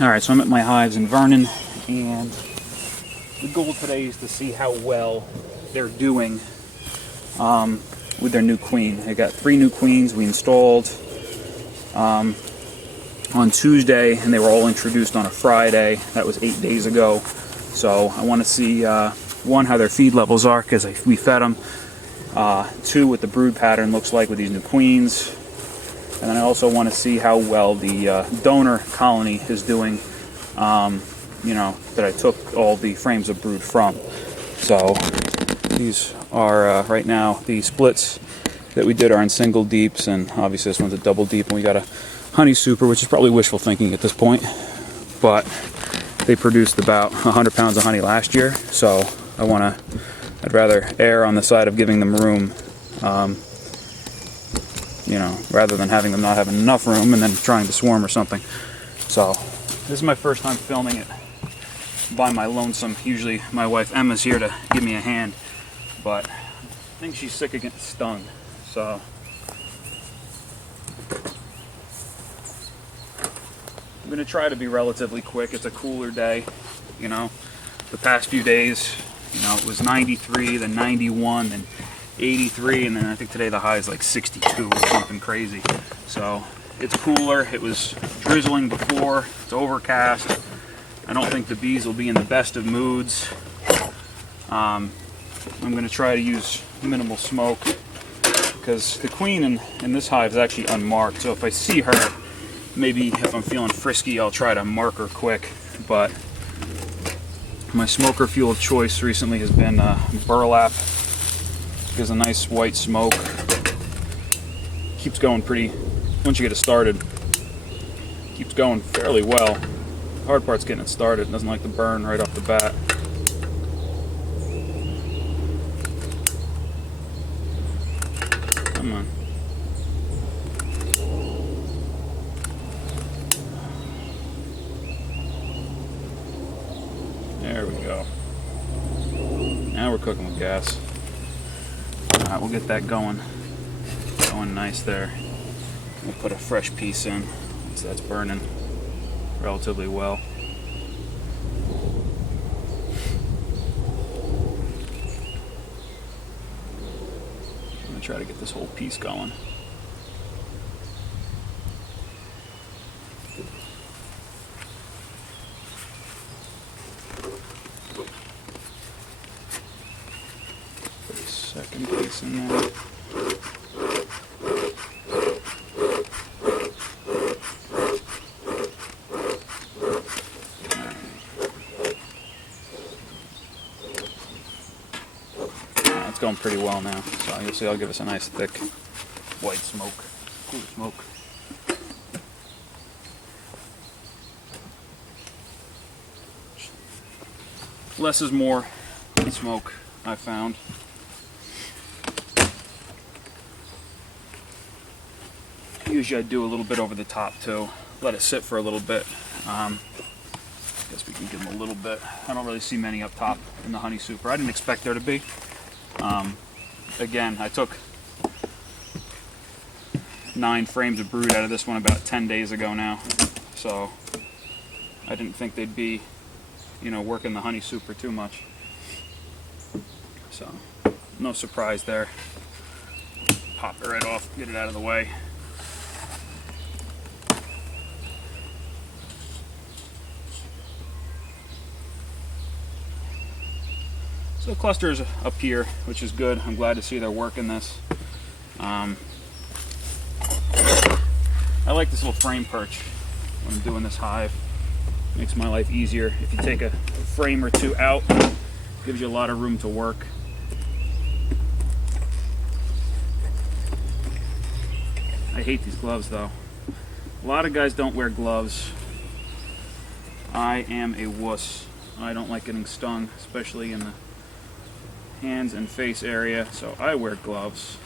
Alright, so I'm at my hives in Vernon, and the goal today is to see how well they're doing with their new queen. I got 3 new queens we installed on Tuesday, and they were all introduced on a Friday. That was 8 days ago. So I want to see, 1, how their feed levels are, because we fed them. 2, what the brood pattern looks like with these new queens. And then I also want to see how well the donor colony is doing, that I took all the frames of brood from. So these are, right now, the splits that we did are in single deeps, and obviously this one's a double deep, and we got a honey super, which is probably wishful thinking at this point. But they produced about 100 pounds of honey last year, so I'd rather err on the side of giving them room, rather than having them not have enough room and then trying to swarm or something. So this is my first time filming it by my lonesome. Usually my wife Emma's here to give me a hand, but I think she's sick of getting stung. So I'm going to try to be relatively quick. It's a cooler day, The past few days, it was 93, then 91, then 83, and then I think today the high is like 62 or something crazy. So it's cooler. It was drizzling before. It's overcast. I don't think the bees will be in the best of moods. I'm going to try to use minimal smoke, because the queen in this hive is actually unmarked. So if I see her, maybe if I'm feeling frisky, I'll try to mark her quick. But my smoker fuel of choice recently has been burlap. Gives a nice white smoke. Keeps going pretty, once you get it started, keeps going fairly well. The hard part's getting it started. It doesn't like to burn right off the bat. Come on. There we go. Now we're cooking with gas. Alright, we'll get that going nice there. We'll put a fresh piece in, so that's burning relatively well. I'm going to try to get this whole piece going. Put a second piece in there. It's going pretty well now, so you'll see I'll give us a nice thick white smoke, cool smoke. Less is more in smoke, I found. Usually I do a little bit over the top too, let it sit for a little bit. Guess we can give them a little bit. I don't really see many up top in the honey super. I didn't expect there to be. Again, I took 9 frames of brood out of this one about 10 days ago now, so I didn't think they'd be, working the honey super too much. So, no surprise there. Pop it right off, get it out of the way. So the cluster is up here, which is good. I'm glad to see they're working this. I like this little frame perch when I'm doing this hive. Makes my life easier. If you take a frame or 2 out, gives you a lot of room to work. I hate these gloves though. A lot of guys don't wear gloves. I am a wuss. I don't like getting stung, especially in the hands and face area, so I wear gloves.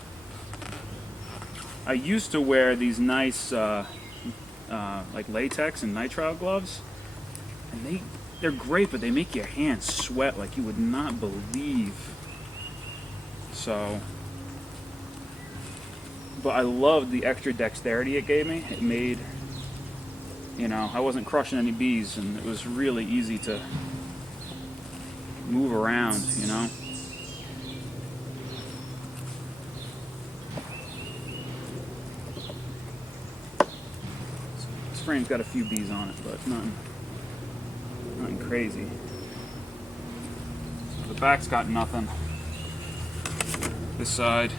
I used to wear these nice like latex and nitrile gloves, and they're great, but they make your hands sweat like you would not believe. So, but I loved the extra dexterity it gave me. It made you know, I wasn't crushing any bees, and it was really easy to move around, you know. This frame's got a few bees on it, but nothing crazy. So the back's got nothing. This side,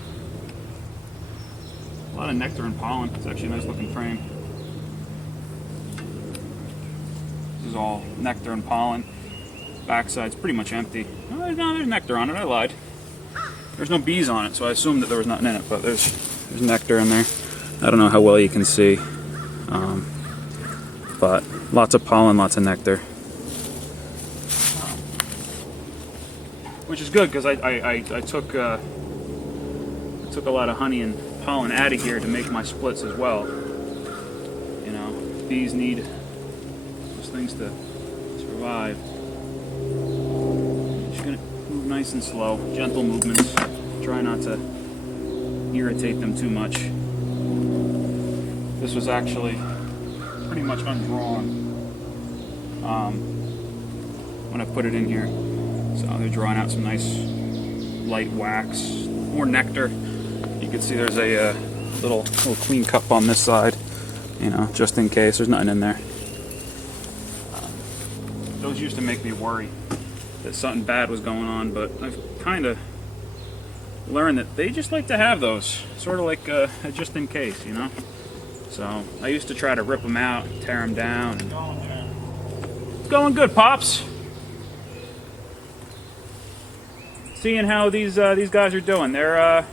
a lot of nectar and pollen. It's actually a nice looking frame. This is all nectar and pollen. Backside's pretty much empty. Oh, no, there's nectar on it. I lied. There's no bees on it, so I assumed that there was nothing in it, but there's nectar in there. I don't know how well you can see, but lots of pollen, lots of nectar, which is good because I took a lot of honey and pollen out of here to make my splits as well. You know, bees need those things to survive. Just gonna move nice and slow, gentle movements. Try not to irritate them too much. This was actually pretty much undrawn when I put it in here. So they're drawing out some nice light wax, more nectar. You can see there's a little queen cup on this side, you know, just in case. There's nothing in there. Those used to make me worry that something bad was going on, but I've kind of learned that they just like to have those, sort of like a just in case, you know. So I used to try to rip them out, tear them down. It's going good, Pops. Seeing how these guys are doing. They're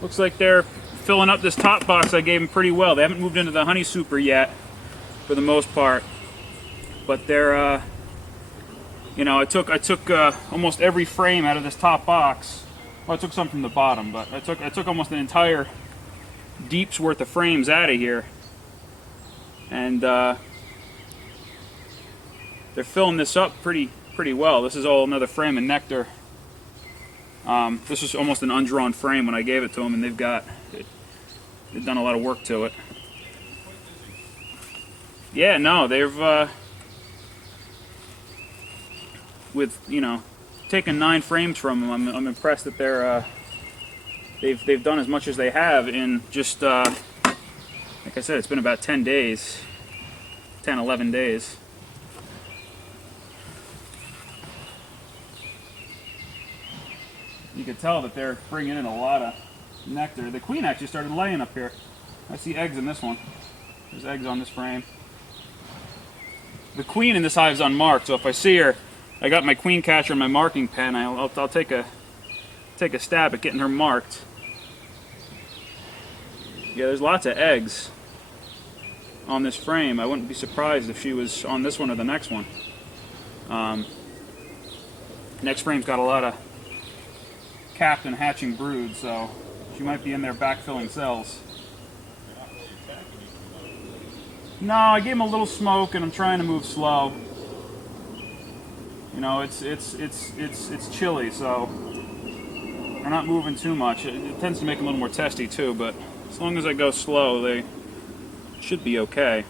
looks like they're filling up this top box I gave them pretty well. They haven't moved into the honey super yet, for the most part. But they're, you know, I took almost every frame out of this top box. Well, I took some from the bottom, but I took almost an entire deep's worth of frames out of here, and they're filling this up pretty well. This is all another frame of nectar. This was almost an undrawn frame when I gave it to them, and they've done a lot of work to it. Yeah, no, they've with, you know, taking 9 frames from them. I'm impressed that they've done as much as they have in just like I said, it's been about 10 days, 10, 11 days. You can tell that they're bringing in a lot of nectar. The queen actually started laying up here. I see eggs in this one. There's eggs on this frame. The queen in this hive's unmarked, so if I see her, I got my queen catcher and my marking pen. I'll take a stab at getting her marked. Yeah, there's lots of eggs on this frame. I wouldn't be surprised if she was on this one or the next one. Next frame's got a lot of capped and hatching brood, so she might be in there backfilling cells. No, I gave them a little smoke, and I'm trying to move slow. You know, it's chilly, so they're not moving too much. It tends to make them a little more testy too, but as long as I go slow, they should be okay.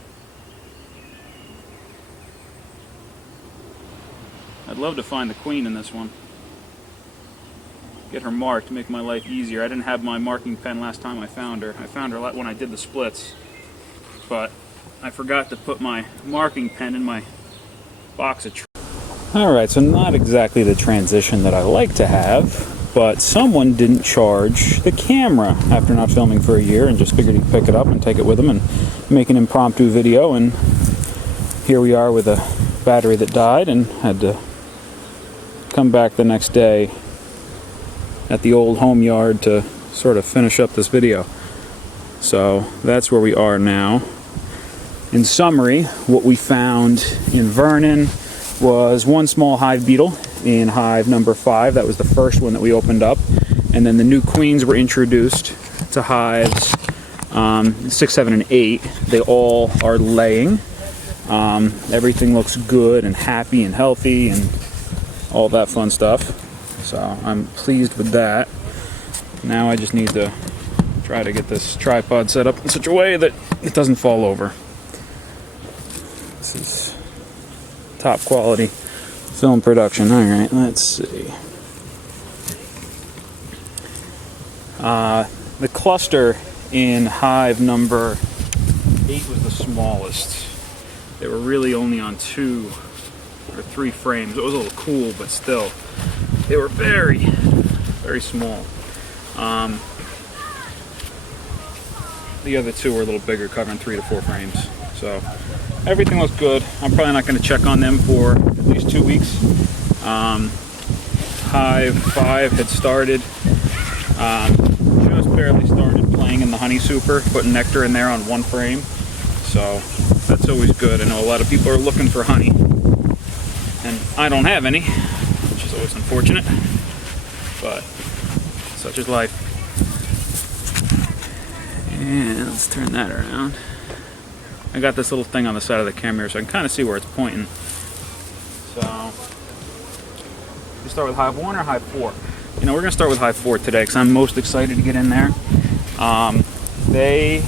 I'd love to find the queen in this one. Get her marked to make my life easier. I didn't have my marking pen last time I found her. I found her when I did the splits, but I forgot to put my marking pen in my box of Alright, so not exactly the transition that I like to have, but someone didn't charge the camera after not filming for a year and just figured he'd pick it up and take it with him and make an impromptu video, and here we are with a battery that died and had to come back the next day at the old home yard to sort of finish up this video. So that's where we are now. In summary, what we found in Vernon was one small hive beetle in hive number 5. That was the first one that we opened up. And then the new queens were introduced to hives 6, 7, and 8. They all are laying. Everything looks good and happy and healthy and all that fun stuff. So I'm pleased with that. Now I just need to try to get this tripod set up in such a way that it doesn't fall over. This is top quality film production. All right, let's see. The cluster in hive number 8 was the smallest. They were really only on 2 or 3 frames. It was a little cool, but still, they were very, very small. The other 2 were a little bigger, covering 3 to 4 frames. So everything looks good. I'm probably not going to check on them for at least 2 weeks. Hive 5 had started, just barely started playing in the honey super, putting nectar in there on 1 frame. So that's always good. I know a lot of people are looking for honey, and I don't have any, which is always unfortunate, but such is life. And let's turn that around. I got this little thing on the side of the camera so I can kind of see where it's pointing. So, we start with hive 1 or hive 4? You know, we're going to start with hive 4 today because I'm most excited to get in there. They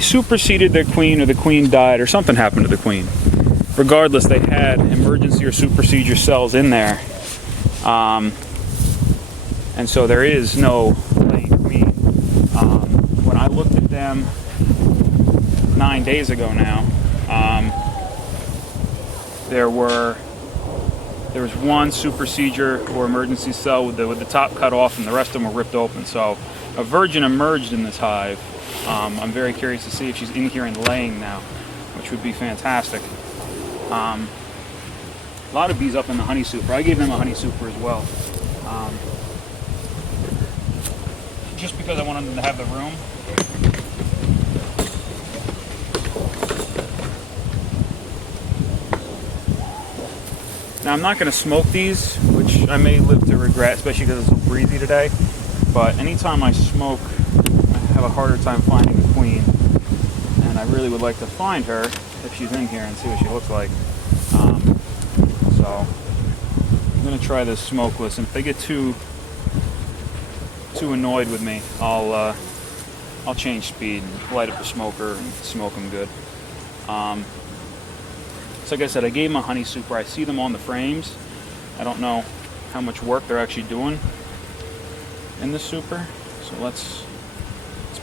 superseded their queen, or the queen died, or something happened to the queen. Regardless, they had emergency or supersedure cells in there. And so there is no laying queen. When I looked at them 9 days ago now, there was 1 supersedure or emergency cell with the top cut off, and the rest of them were ripped open. So a virgin emerged in this hive. I'm very curious to see if she's in here and laying now, which would be fantastic. A lot of bees up in the honey super. I gave them a honey super as well. Just because I wanted them to have the room. Now I'm not going to smoke these, which I may live to regret, especially because it's so breezy today. But anytime I smoke, I have a harder time finding the queen. And I really would like to find her if she's in here and see what she looks like. So I'm going to try this smokeless, and if they get too annoyed with me, I'll change speed and light up the smoker and smoke them good. So like I said, I gave them a honey super. I see them on the frames. I don't know how much work they're actually doing in the super. So let's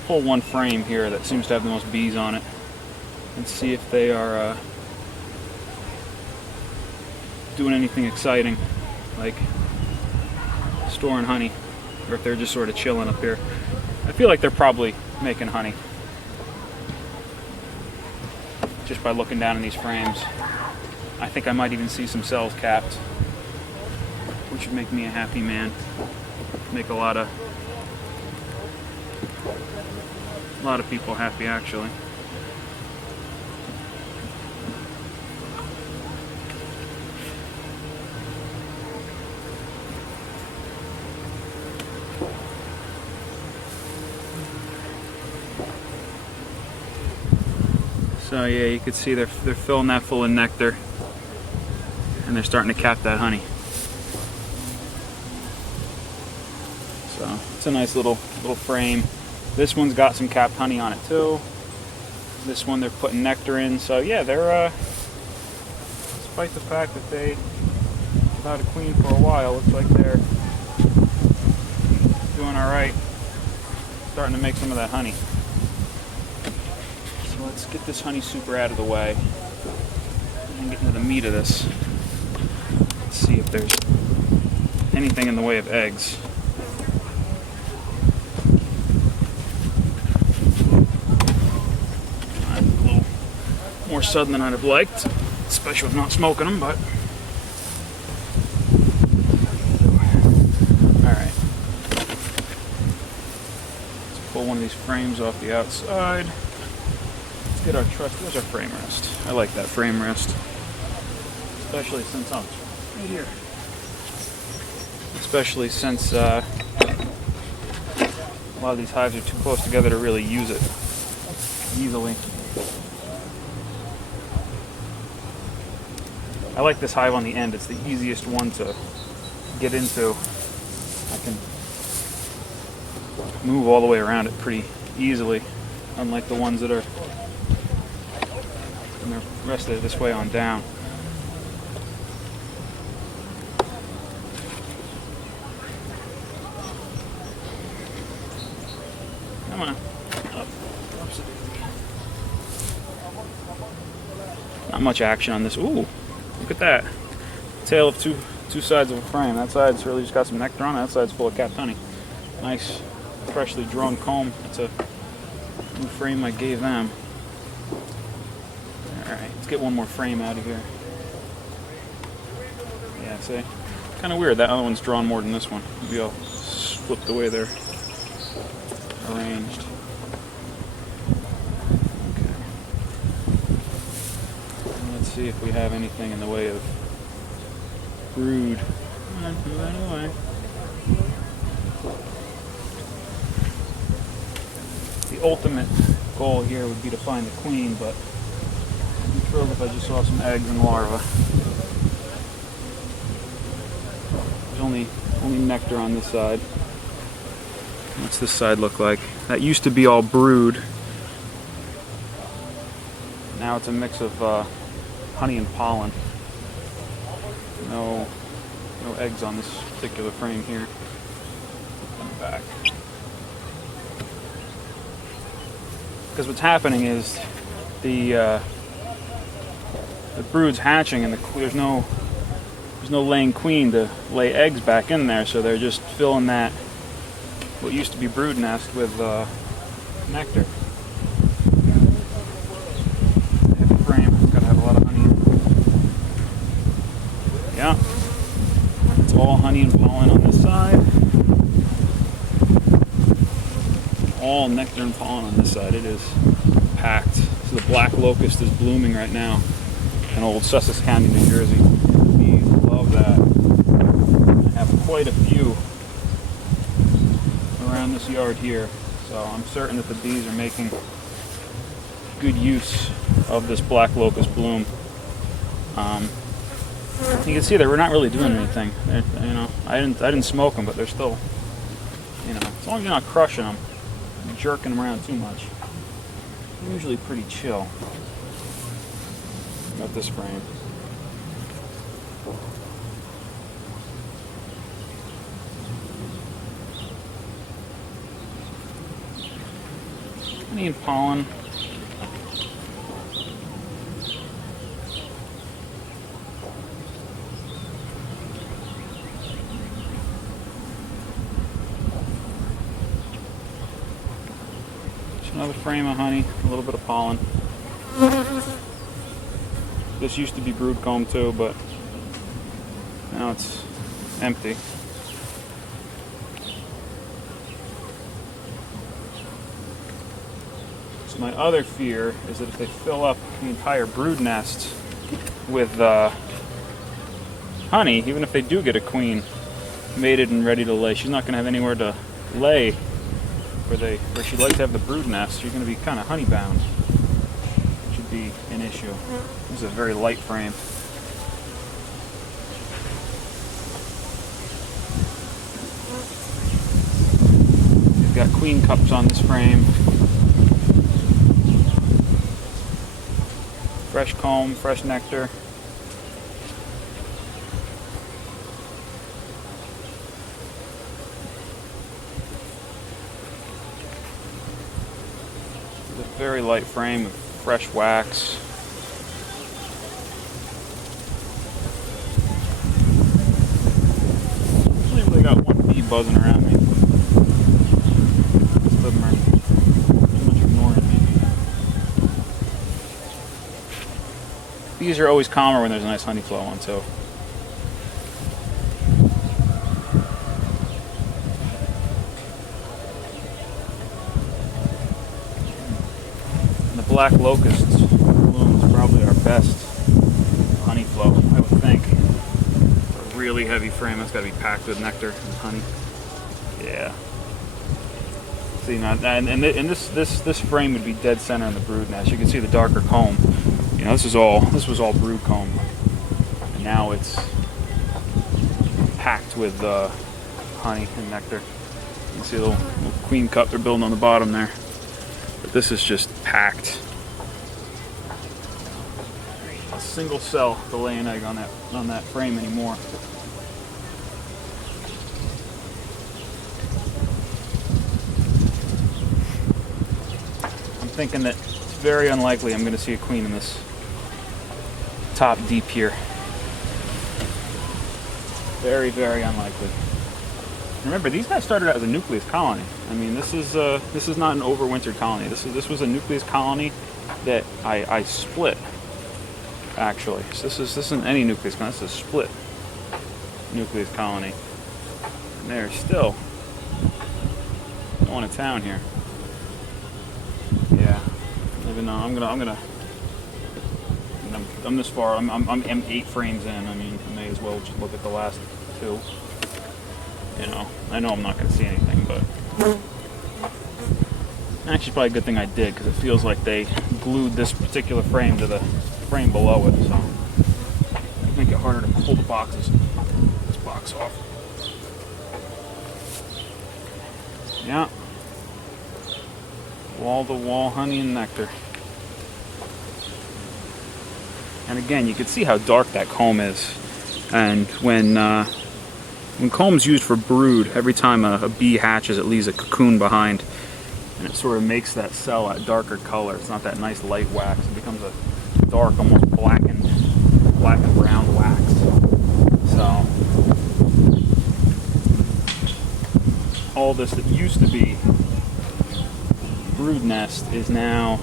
pull 1 frame here that seems to have the most bees on it and see if they are doing anything exciting, like storing honey, or if they're just sort of chilling up here. I feel like they're probably making honey just by looking down in these frames. I think I might even see some cells capped, which would make me a happy man. Make a lot of people happy, actually. So yeah, you can see they're filling that full of nectar, and they're starting to cap that honey. So it's a nice little frame. This one's got some capped honey on it too. This one they're putting nectar in. So yeah, they're despite the fact that they without a queen for a while, looks like they're doing all right, starting to make some of that honey. So let's get this honey super out of the way and get into the meat of this. Let's see if there's anything in the way of eggs. A little more sudden than I'd have liked, especially with not smoking them, but alright. Let's pull one of these frames off the outside. Let's get our truss. There's our frame rest. I like that frame rest. Especially since right here. Especially since a lot of these hives are too close together to really use it easily. I like this hive on the end. It's the easiest one to get into. I can move all the way around it pretty easily, unlike the ones that are and the rest of it this way on down. Come on. Up. Not much action on this. Ooh, look at that. Tail of two sides of a frame. That side's really just got some nectar on it. That side's full of capped honey. Nice, freshly drawn comb. That's a new frame I gave them. Alright, let's get one more frame out of here. Yeah, see? Kind of weird. That other one's drawn more than this one. Maybe I'll flip the way they're arranged. Okay. And let's see if we have anything in the way of brood. Come on, move out of the way. The ultimate goal here would be to find the queen, but I'd be thrilled if I just saw some eggs and larvae. There's only nectar on this side. What's this side look like? That used to be all brood. Now it's a mix of honey and pollen. No eggs on this particular frame here. Come back. Because what's happening is the brood's hatching, and there's no laying queen to lay eggs back in there, so they're just filling that what used to be brood nest with nectar. Heavy frame, gotta have a lot of honey. Yeah, it's all honey and pollen on this side. All nectar and pollen on this side. It is packed. So the black locust is blooming right now in old Sussex County, New Jersey. We love that. I have quite a few around this yard here, so I'm certain that the bees are making good use of this black locust bloom. You can see that we're not really doing anything. I didn't smoke them, but they're still, as long as you're not crushing them, jerking them around too much, they're usually pretty chill. Got this frame. Honey and pollen. Another frame of honey, a little bit of pollen. This used to be brood comb too, but now it's empty. So my other fear is that if they fill up the entire brood nest with honey, even if they do get a queen mated and ready to lay, she's not going to have anywhere to lay where she'd like to have the brood nest. You're going to be kind of honey bound, which would be an issue. This is a very light frame. We've got queen cups on this frame. Fresh comb, fresh nectar. Very light frame with fresh wax. Usually only got one bee buzzing around me. Most of them are pretty much ignoring me. Bees are always calmer when there's a nice honey flow on too. Black locust bloom is probably our best honey flow, I would think. A really heavy frame, that's got to be packed with nectar and honey. Yeah. See now, and this frame would be dead center in the brood nest. You can see the darker comb. This was all brood comb, and now it's packed with honey and nectar. You can see a little queen cup they're building on the bottom there. But this is just packed. a single cell to lay an egg on that frame anymore. I'm thinking that it's very unlikely I'm going to see a queen in this top deep here. Very, very unlikely. Remember, these guys started out as a nucleus colony. I mean, this is not an overwintered colony. This was a nucleus colony that I split, actually. So this isn't any nucleus colony. This is a split nucleus colony. And they're still going to town here. Yeah. Even though I'm this far. I'm 8 frames in. I mean, I may as well just look at the last 2. You know, I know I'm not going to see anything, but actually probably a good thing I did, because it feels like they glued this particular frame to the frame below it, so make it harder to pull the boxes. This box off. Yeah. Wall-to-wall honey and nectar. And again, you can see how dark that comb is, and when comb's used for brood, every time a bee hatches, it leaves a cocoon behind, and it sort of makes that cell a darker color. It's not that nice light wax. It becomes a dark, almost black and brown wax. So all this that used to be brood nest is now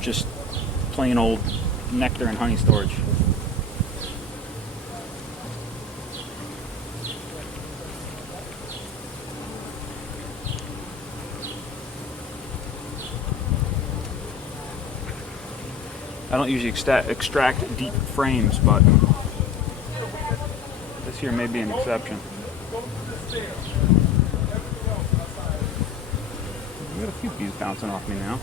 just plain old nectar and honey storage. I don't usually extract deep frames, but this here may be an exception. I've got a few bees bouncing off me now.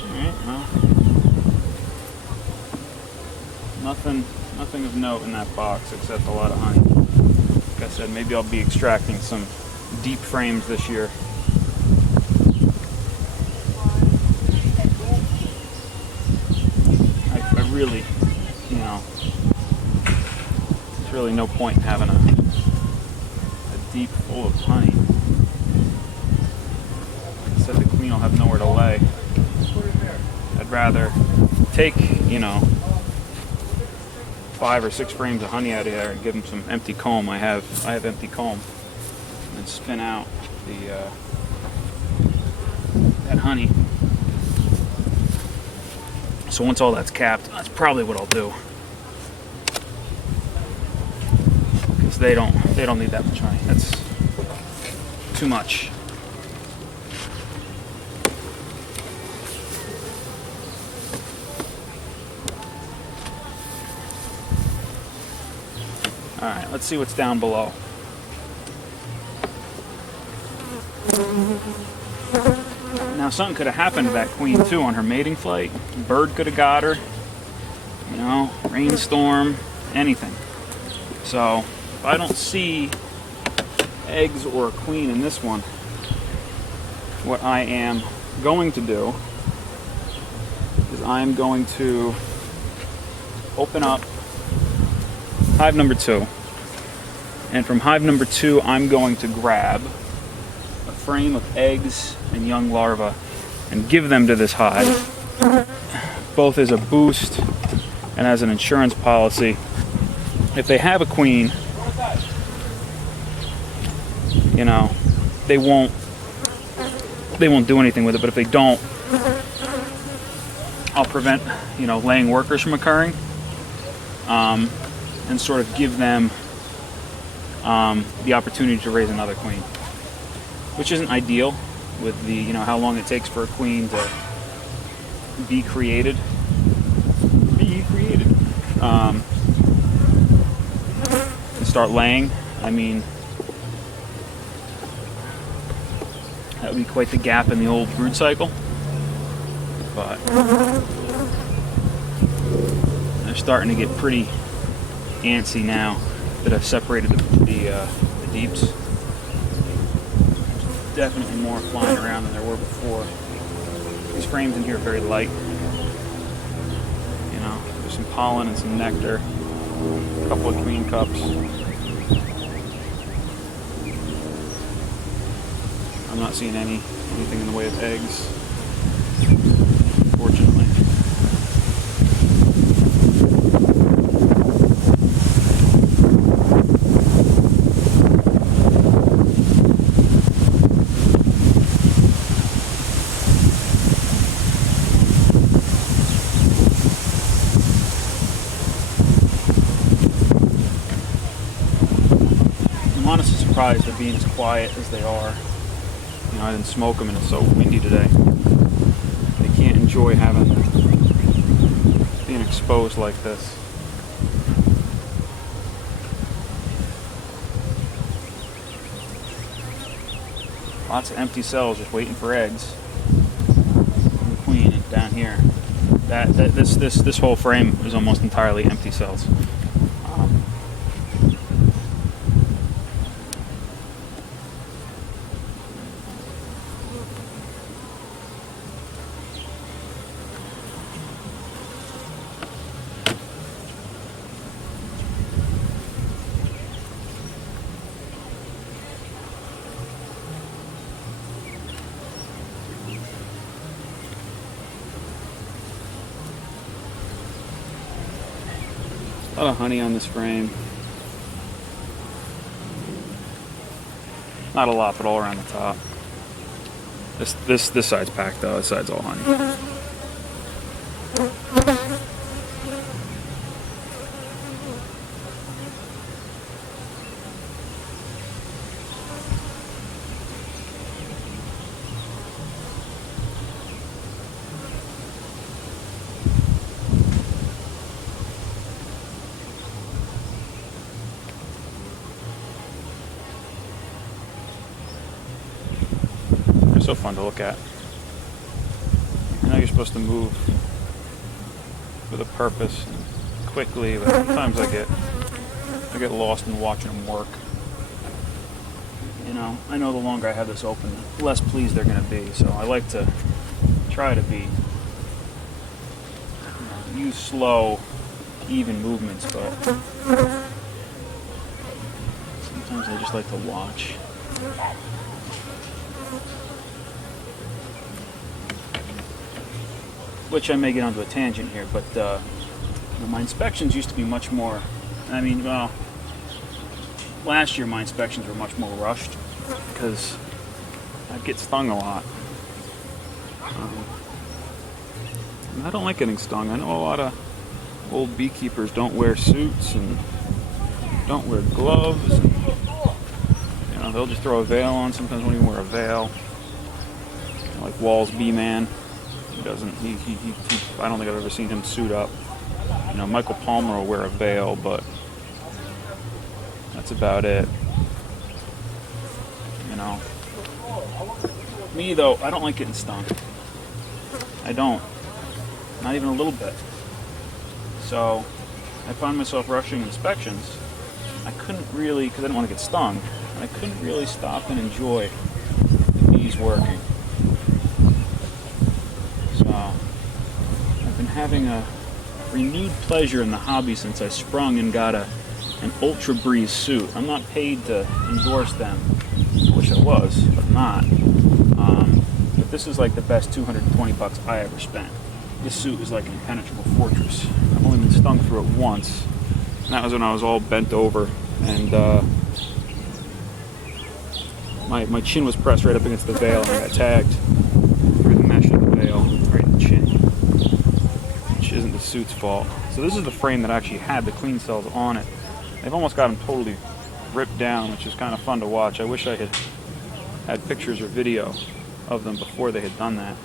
Alright, well, nothing of note in that box except a lot of honey. Like I said, maybe I'll be extracting some deep frames this year. I really, you know, there's really no point in having a deep full of honey. Like I said, the queen will have nowhere to lay. I'd rather take, you know, 5 or 6 frames of honey out of there and give them some empty comb. I have empty comb, and spin out that honey. So once all that's capped, that's probably what I'll do, because they don't need that much honey. That's too much. Alright, let's see what's down below. Now something could have happened to that queen too on her mating flight. A bird could have got her. You know, rainstorm, anything. So if I don't see eggs or a queen in this one, what I am going to do is I am going to open up hive number 2, and from hive number 2 I'm going to grab a frame of eggs and young larvae and give them to this hive, both as a boost and as an insurance policy. If they have a queen, you know, they won't do anything with it, but if they don't, I'll prevent, you know, laying workers from occurring. And sort of give them the opportunity to raise another queen, which isn't ideal with the, you know, how long it takes for a queen to be created. And start laying. I mean, that would be quite the gap in the old brood cycle. But they're starting to get pretty antsy now that I've separated the deeps. definitely more flying around than there were before. These frames in here are very light. You know, there's some pollen and some nectar. A couple of queen cups. I'm not seeing anything in the way of eggs, fortunately. I'm honestly surprised they're being as quiet as they are. You know, I didn't smoke them and it's so windy today. They can't enjoy being exposed like this. Lots of empty cells just waiting for eggs. And the queen down here. This whole frame is almost entirely empty cells. A lot of honey on this frame. Not a lot, but all around the top. This side's packed though. This side's all honey. So fun to look at. I know you're supposed to move with a purpose and quickly, but sometimes I get lost in watching them work. You know, I know the longer I have this open, the less pleased they're going to be. So I like to try to be, use slow, even movements, but sometimes I just like to watch. Which I may get onto a tangent here, but my inspections used to be much more, I mean, well, last year my inspections were much more rushed because I get stung a lot. And I don't like getting stung. I know a lot of old beekeepers don't wear suits and don't wear gloves. And, you know, they'll just throw a veil on. Sometimes won't even wear a veil. You know, like Wall's bee man. He doesn't. I don't think I've ever seen him suit up. You know, Michael Palmer will wear a veil, but that's about it. You know. Me though, I don't like getting stung. I don't. Not even a little bit. So I find myself rushing inspections. I couldn't really, because I didn't want to get stung, and I couldn't really stop and enjoy the bees working. So I've been having a renewed pleasure in the hobby since I sprung and got an Ultra Breeze suit. I'm not paid to endorse them. I wish I was, but not. But this is like the best $220 I ever spent. This suit is like an impenetrable fortress. I've only been stung through it once, and that was when I was all bent over, and my chin was pressed right up against the veil, and I got tagged through the mesh of the veil, right in the chin, which isn't the suit's fault. So this is the frame that actually had the queen cells on it. They've almost got them totally ripped down, which is kind of fun to watch. I wish I had pictures or video of them before they had done that,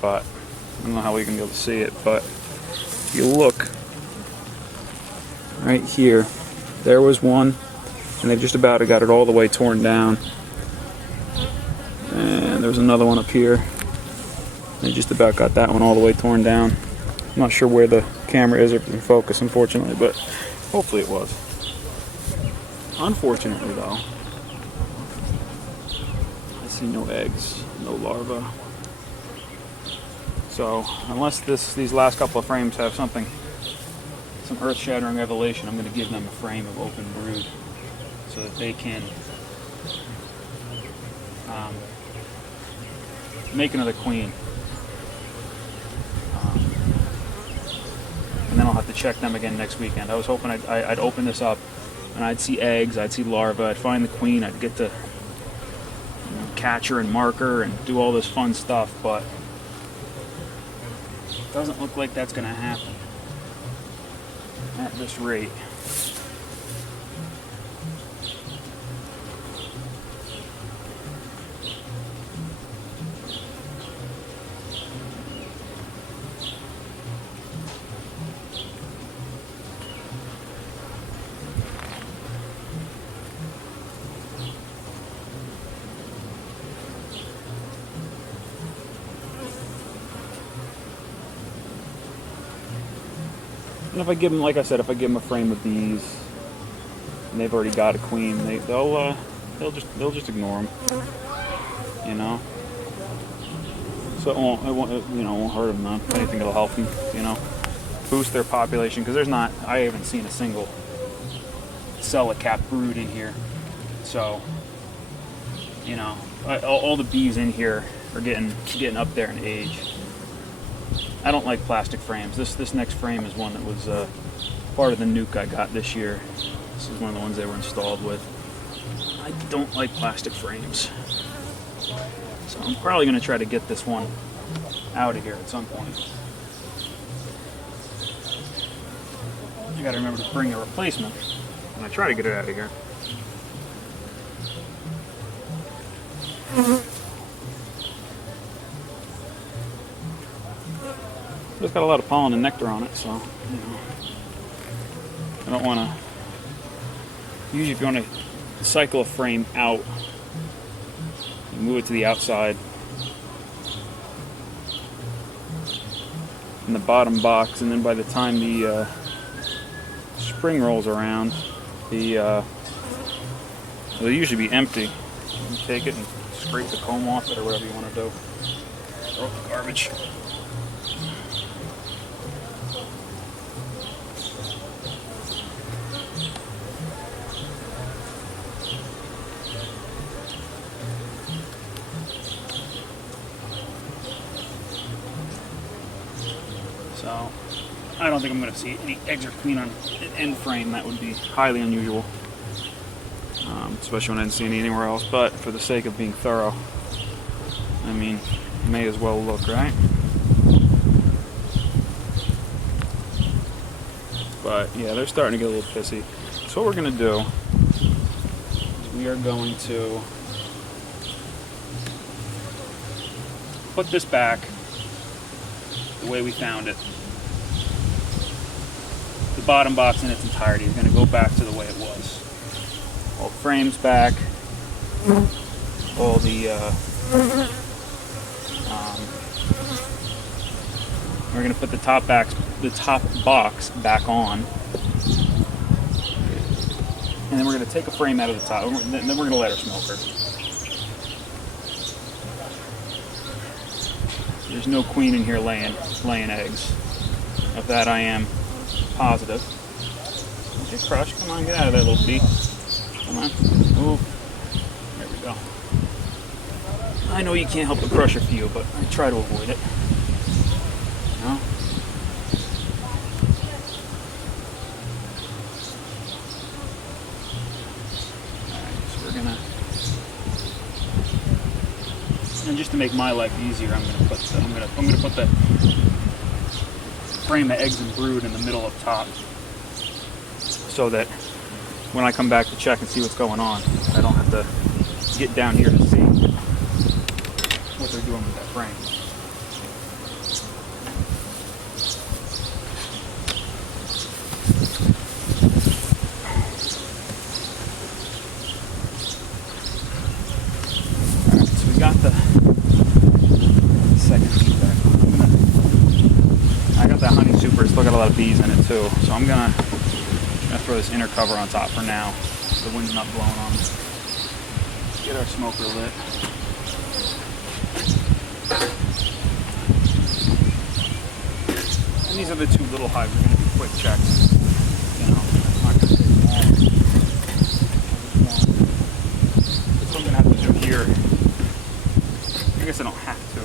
but I don't know how we can be able to see it. But if you look right here, there was one, and they just about got it all the way torn down. And there's another one up here. They just about got that one all the way torn down. I'm not sure where the camera is or in focus, unfortunately, but hopefully it was. Unfortunately, though, this See no eggs, no larvae. So unless these last couple of frames have some earth-shattering revelation, I'm going to give them a frame of open brood so that they can make another queen. And then I'll have to check them again next weekend. I was hoping I'd open this up and I'd see eggs, I'd see larvae, I'd find the queen, I'd get to catch her and mark her and do all this fun stuff, but it doesn't look like that's going to happen at this rate. And if I give them, like I said, if I give them a frame of these, and they've already got a queen, they'll just ignore them, you know. So it won't hurt them none. If anything, it'll help them, boost their population, because I haven't seen a single capped brood in here. So, all the bees in here are getting up there in age. I don't like plastic frames. This next frame is one that was part of the nuke I got this year. This is one of the ones they were installed with. I don't like plastic frames. So I'm probably going to try to get this one out of here at some point. I got to remember to bring a replacement when I try to get it out of here. It's got a lot of pollen and nectar on it, so I don't want to. Usually, if you want to cycle a frame out, you move it to the outside in the bottom box, and then by the time the spring rolls around, they'll usually be empty. You take it and scrape the comb off it or whatever you want to do. Throw it in the garbage. So, I don't think I'm going to see any eggs or queen on an end frame. That would be highly unusual, especially when I didn't see any anywhere else. But for the sake of being thorough, I mean, may as well look, right? But yeah, they're starting to get a little pissy. So what we're going to do is we are going to put this back the way we found it. The bottom box in its entirety is going to go back to the way it was. All the frames back, all the we're going to put the top box back on, and then we're going to take a frame out of the top, and then we're going to let her smoke her. There's no queen in here laying eggs. Of that I am positive. Okay, Crush, come on, get out of there, little bee. Come on, move. There we go. I know you can't help but crush a few, but I try to avoid it. No? Alright, so we're gonna. And just to make my life easier, I'm gonna put the frame of eggs and brood in the middle up top, so that when I come back to check and see what's going on, I don't have to get down here to see what they're doing with that frame. Alright, so we got the second feedback. I got that honey super, it's still got a lot of bees in it too, so I'm gonna throw this inner cover on top for now, so the wind's not blowing on me. Get our smoker lit. these are the two little hives. We're going to do quick checks. You know, it's not going to take long. That's what I'm going to have to do here. I guess I don't have to.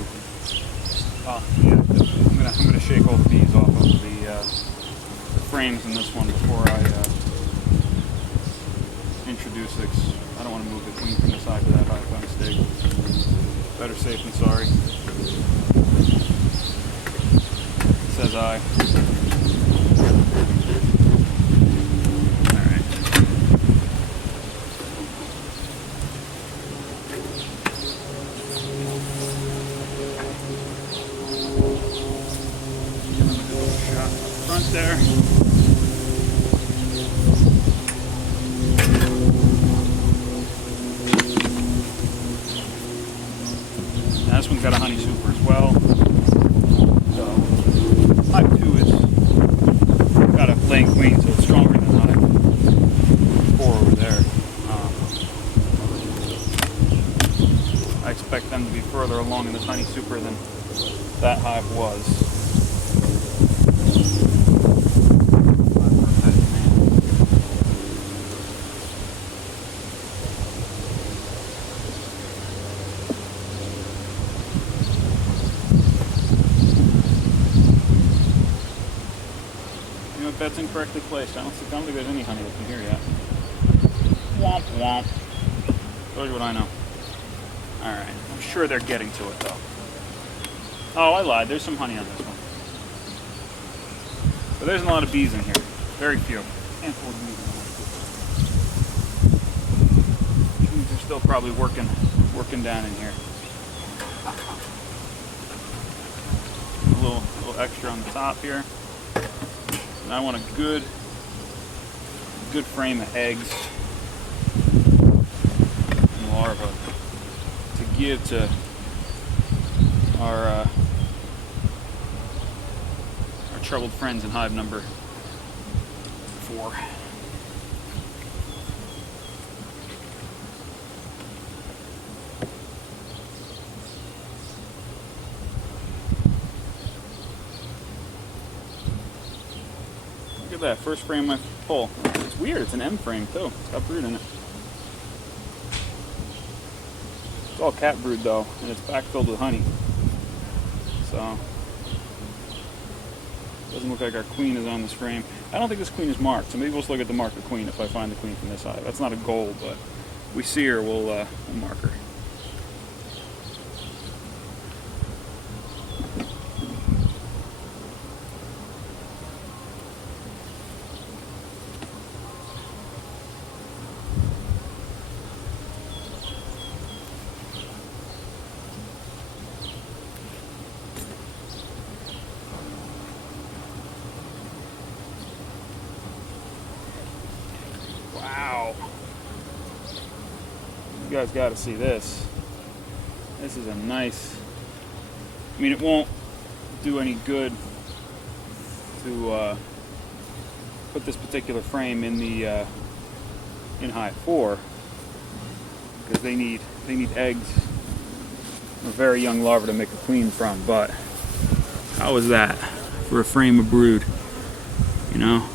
Yeah, I'm gonna shake all the bees off of the frames in this one before I introduce it. I don't want to move the queen from the side of that hive by mistake. Better safe than sorry. Says I. There. Now this one's got a honey super as well. So hive 2 is got a laying queen, so it's stronger than hive 4 over there. I expect them to be further along in this honey super than that hive was. That's incorrectly placed. I don't think there's any honey up in here yet. Womp womp. Shows you what I know. Alright. I'm sure they're getting to it though. Oh, I lied. There's some honey on this one. But there's a lot of bees in here. Very few. Handful of bees. Bees are still probably working down in here. A little extra on the top here. And I want a good frame of eggs and larvae to give to our troubled friends in hive number 4. Look at that, first frame I pull. It's weird, it's an M frame too. It's got brood in it. It's all cat brood though, and it's back filled with honey. So, doesn't look like our queen is on this frame. I don't think this queen is marked, so maybe we'll just look at the marker queen if I find the queen from this hive. That's not a goal, but if we see her, we'll mark her. Wow. You guys got to see this. This is a nice, I mean, it won't do any good to put this particular frame in the in hive 4 because they need eggs or very young larvae to make a queen from. But how is that for a frame of brood? You know,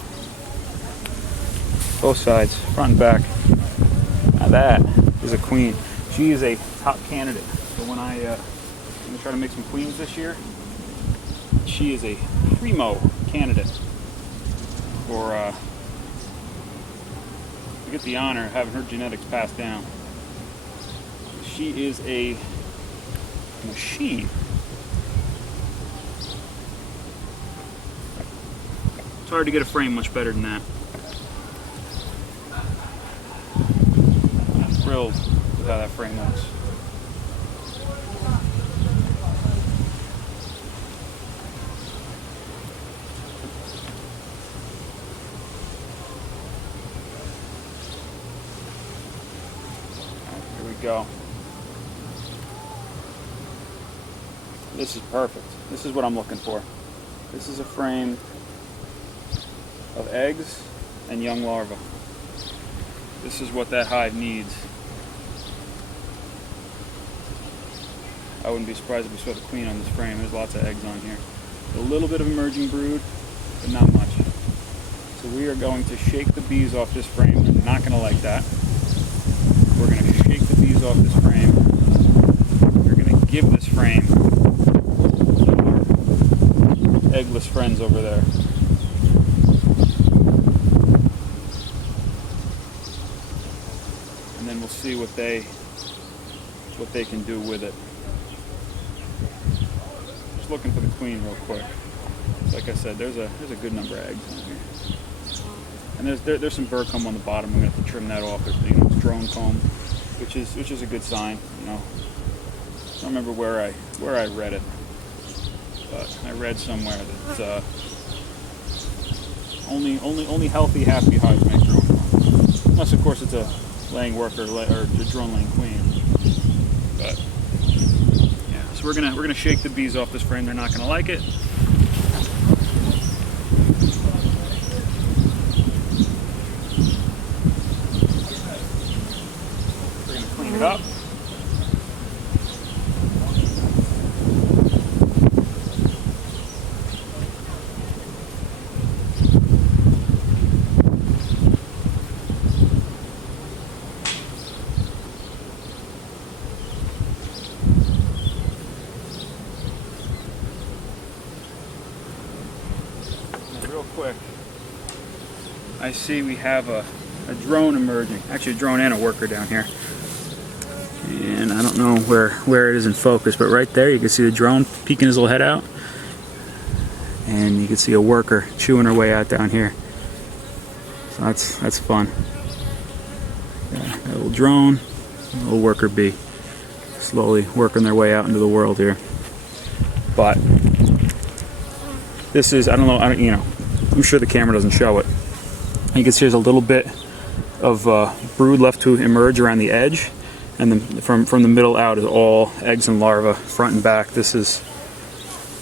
both sides, front and back. Now that is a queen. She is a top candidate. So when I'm gonna try to make some queens this year, she is a primo candidate for to get the honor of having her genetics passed down. She is a machine. It's hard to get a frame much better than that. I'm thrilled with how that frame looks. Here we go. This is perfect. This is what I'm looking for. This is a frame of eggs and young larvae. This is what that hive needs. I wouldn't be surprised if we saw the queen on this frame. There's lots of eggs on here. A little bit of emerging brood, but not much. So we are going to shake the bees off this frame. They're not going to like that. We're going to shake the bees off this frame. We're going to give this frame to our eggless friends over there. And then we'll see what they can do with it. Just looking for the queen real quick. Like I said, there's a good number of eggs in here. And there's some burr comb on the bottom. I'm gonna have to trim that off. There's it's drone comb, which is a good sign. I don't remember where I read it, but I read somewhere that only healthy, happy hives make drone comb, unless of course it's a laying worker or the drone laying queen. But yeah, so we're gonna shake the bees off this frame. They're not gonna like it. Up. Real quick, I see we have a drone emerging, actually a drone and a worker down here. And I don't know where it is in focus, but right there you can see the drone peeking his little head out. And you can see a worker chewing her way out down here. So that's fun. Yeah, a little drone, a little worker bee. Slowly working their way out into the world here. But this is, I'm sure the camera doesn't show it. You can see there's a little bit of brood left to emerge around the edge. And then from the middle out is all eggs and larvae, front and back. This is,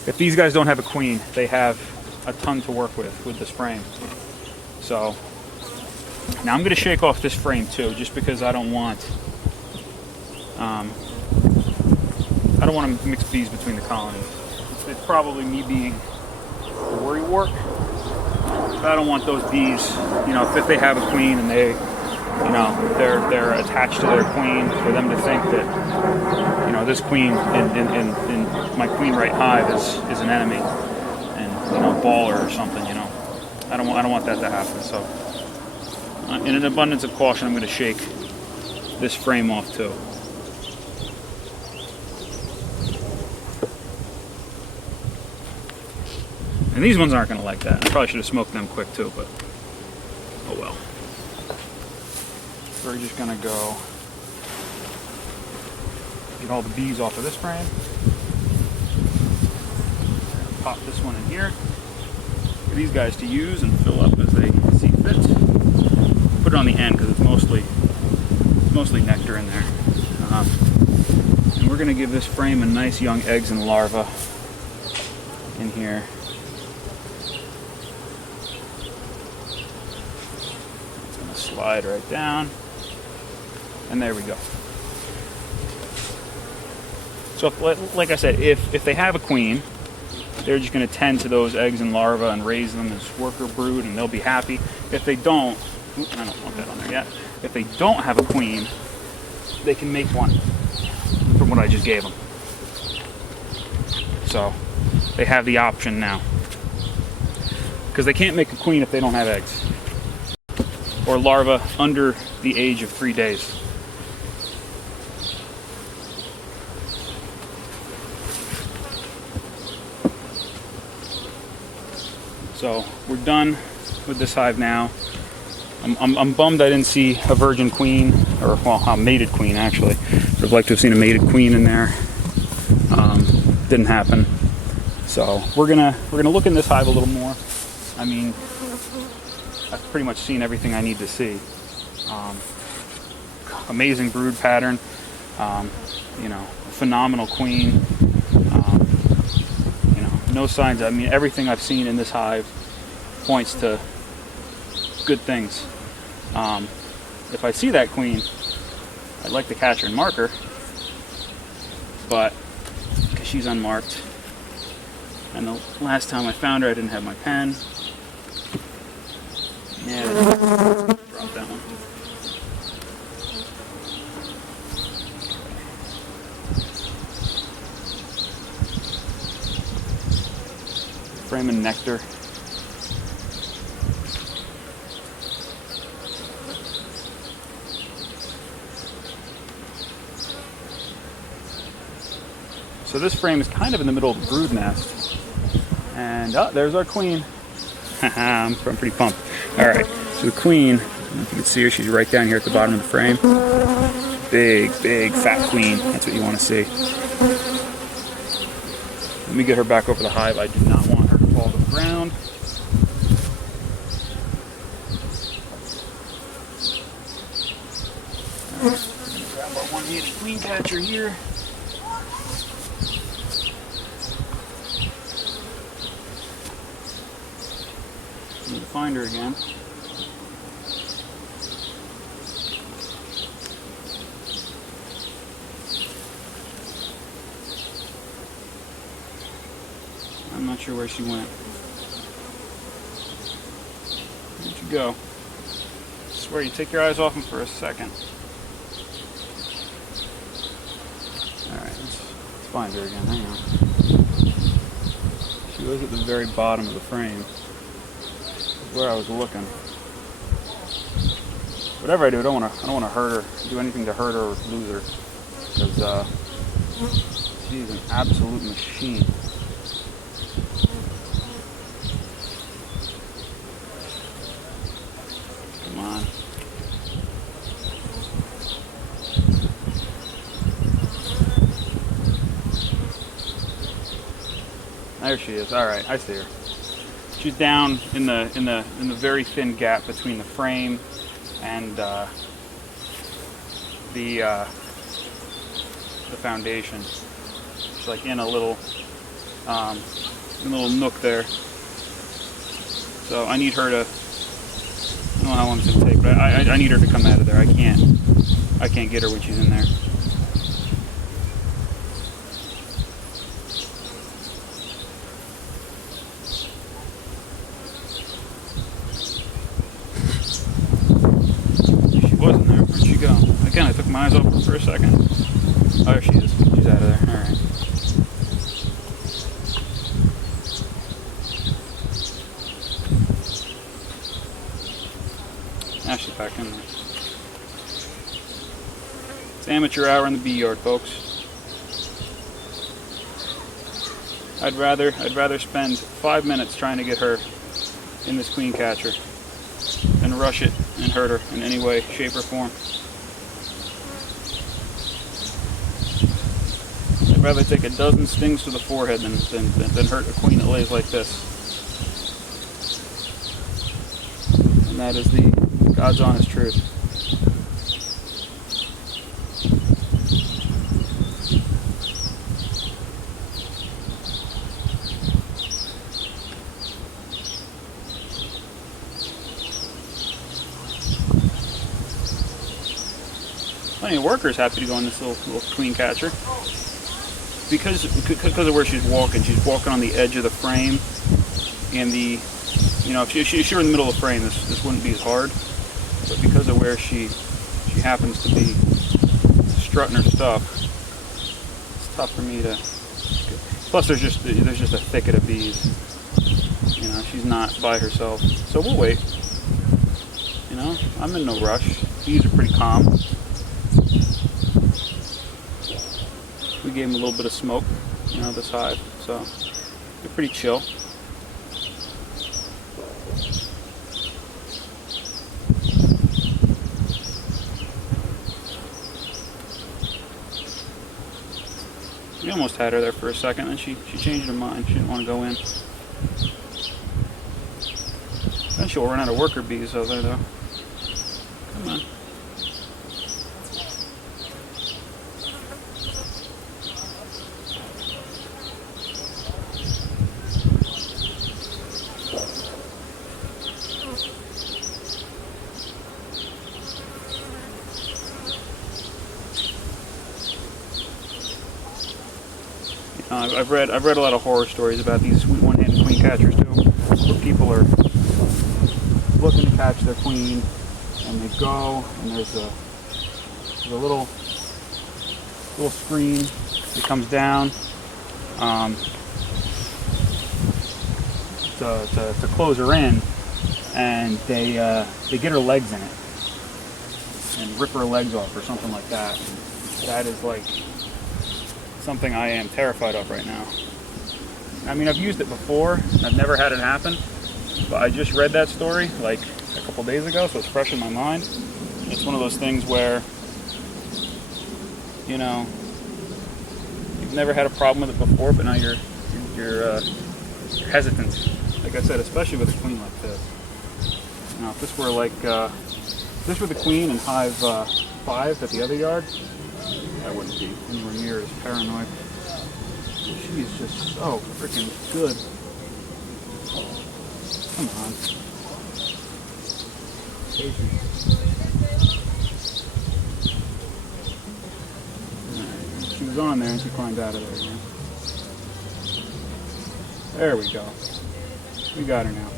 if these guys don't have a queen, they have a ton to work with this frame. So now I'm going to shake off this frame too, just because I don't want to mix bees between the colonies. It's probably me being a worry wart. I don't want those bees, if they have a queen and they're attached to their queen, for them to think that this queen in my queen right hive is an enemy and baller or something. I don't want that to happen. So in an abundance of caution, I'm going to shake this frame off too. And these ones aren't going to like that. I probably should have smoked them quick too, but oh well. So we're just going to go get all the bees off of this frame. Pop this one in here for these guys to use and fill up as they see fit. Put it on the end because it's mostly nectar in there. And we're going to give this frame a nice young eggs and larvae in here. It's going to slide right down. And there we go. So, like I said, if they have a queen, they're just going to tend to those eggs and larvae and raise them as worker brood, and they'll be happy. If they don't, I don't want that on there yet. If they don't have a queen, they can make one from what I just gave them. So they have the option now, because they can't make a queen if they don't have eggs or larvae under the age of 3 days. So we're done with this hive now. I'm bummed I didn't see a virgin queen, or well, a mated queen actually. Would have liked to have seen a mated queen in there. Didn't happen. So we're gonna look in this hive a little more. I mean, I've pretty much seen everything I need to see. Amazing brood pattern. Phenomenal queen. No signs. I mean, everything I've seen in this hive points to good things. If I see that queen, I'd like to catch her and mark her, but because she's unmarked, And the last time I found her, I didn't have my pen. Yeah, drop that one. Frame and nectar. So this frame is kind of in the middle of the brood nest. And there's our queen. I'm pretty pumped. Alright, so the queen, I don't know if you can see her, she's right down here at the bottom of the frame. Big, big, fat queen. That's what you want to see. Let me get her back over the hive. I do not want her to fall to the ground. Right, grab our one-handed queen catcher here. Need to find her again. I'm not sure where she went. Where'd you go? I swear you take your eyes off him for a second. Alright, let's find her again. Hang on. She was at the very bottom of the frame. Where I was looking. Whatever I do, I don't want to hurt her, do anything to hurt her or lose her, because she's an absolute machine. Come on. There she is. All right, I see her. She's down in the very thin gap between the frame and the foundation. She's like in a little nook there. So I need her to. I don't know how long it's gonna take, but I need her to come out of there. I can't get her when she's in there. I took my eyes off her for a second. Oh, there she is. She's out of there. Alright. Now she's back in there. It's amateur hour in the bee yard, folks. I'd rather spend 5 minutes trying to get her in this queen catcher than rush it and hurt her in any way, shape, or form. I'd rather take a dozen stings to the forehead than hurt a queen that lays like this. And that is the God's honest truth. Plenty of workers happy to go in this little queen catcher. Because of where she's walking on the edge of the frame, and if she were in the middle of the frame, this wouldn't be as hard. But because of where she happens to be strutting her stuff, it's tough for me to. Plus, there's just a thicket of bees. She's not by herself, so we'll wait. I'm in no rush. Bees are pretty calm. We gave them a little bit of smoke, this hive, so they're pretty chill. We almost had her there for a second, and she changed her mind. She didn't want to go in. Eventually we'll run out of worker bees over there, though. Come on. I've read a lot of horror stories about these one-handed queen catchers too, where people are looking to catch their queen, and they go, and there's a little screen that comes down to close her in, and they get her legs in it and rip her legs off or something like that. And that is like something I am terrified of right now. I mean, I've used it before. I've never had it happen, but I just read that story like a couple days ago, so it's fresh in my mind. It's one of those things where, you know, you've never had a problem with it before, but now you're hesitant. Like I said, especially with a queen like this. You know, if this were like this were the queen in Hive 5 at the other yard, I wouldn't be anywhere near as paranoid. She's just so freaking good. Come on. Patience. Right. She was on there and she climbed out of there again. There we go. We got her now.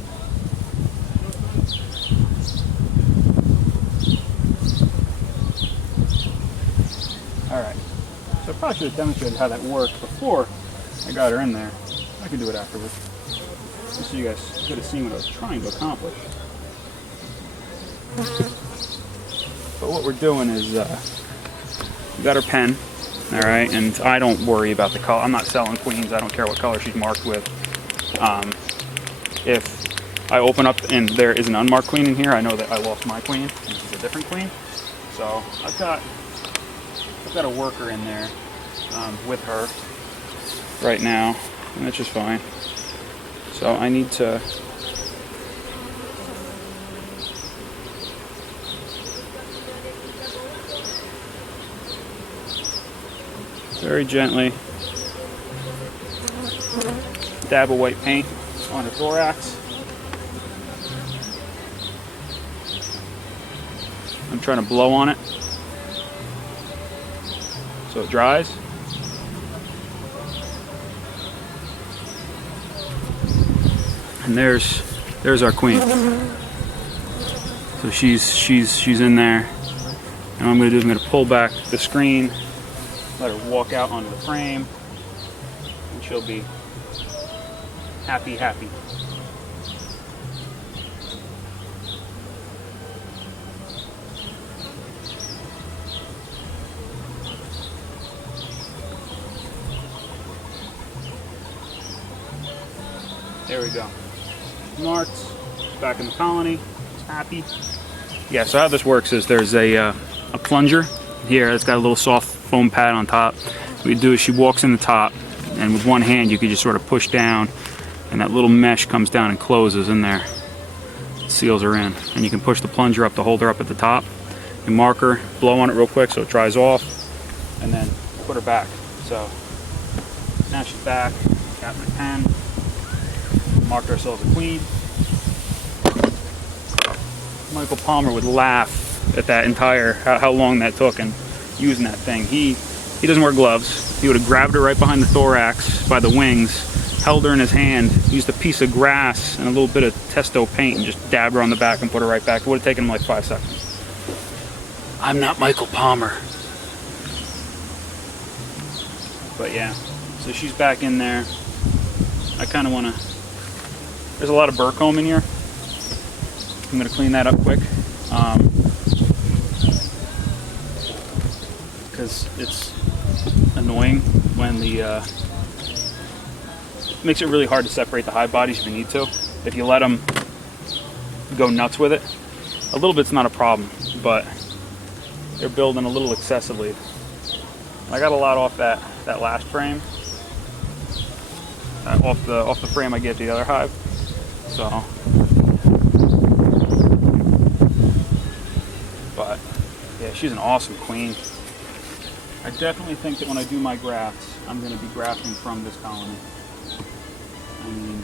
Alright. So I probably should have demonstrated how that worked before I got her in there. I can do it afterwards. Just so you guys could have seen what I was trying to accomplish. But what we're doing is, we got her pen, alright, and I don't worry about the color. I'm not selling queens, I don't care what color she's marked with. If I open up and there is an unmarked queen in here, I know that I lost my queen, and this is a different queen. So I've got a worker in there with her right now, and that's just fine. So I need to very gently dab a white paint on her thorax. I'm trying to blow on it so it dries. And there's our queen. So she's in there. And what I'm going to do is I'm going to pull back the screen, let her walk out onto the frame, and she'll be happy. There we go. Marked, back in the colony, happy. Yeah, so how this works is there's a plunger here that's got a little soft foam pad on top. What you do is she walks in the top, and with one hand you can just sort of push down, and that little mesh comes down and closes in there. It seals her in. And you can push the plunger up to hold her up at the top. You mark her, blow on it real quick so it dries off, and then put her back. So now she's back, got my pen. Marked ourselves a queen. Michael Palmer would laugh at that entire, how long that took and using that thing. He doesn't wear gloves. He would have grabbed her right behind the thorax by the wings, held her in his hand, used a piece of grass and a little bit of testo paint and just dabbed her on the back and put her right back. It would have taken him like 5 seconds. I'm not Michael Palmer. But yeah, so she's back in there. I kind of want to, there's a lot of burr comb in here. I'm going to clean that up quick. Because it's annoying when it makes it really hard to separate the hive bodies if you need to. If you let them go nuts with it, a little bit's not a problem, but they're building a little excessively. I got a lot off that last frame, off the frame I get the other hive. So, but yeah, she's an awesome queen. I definitely think that when I do my grafts, I'm going to be grafting from this colony. I mean,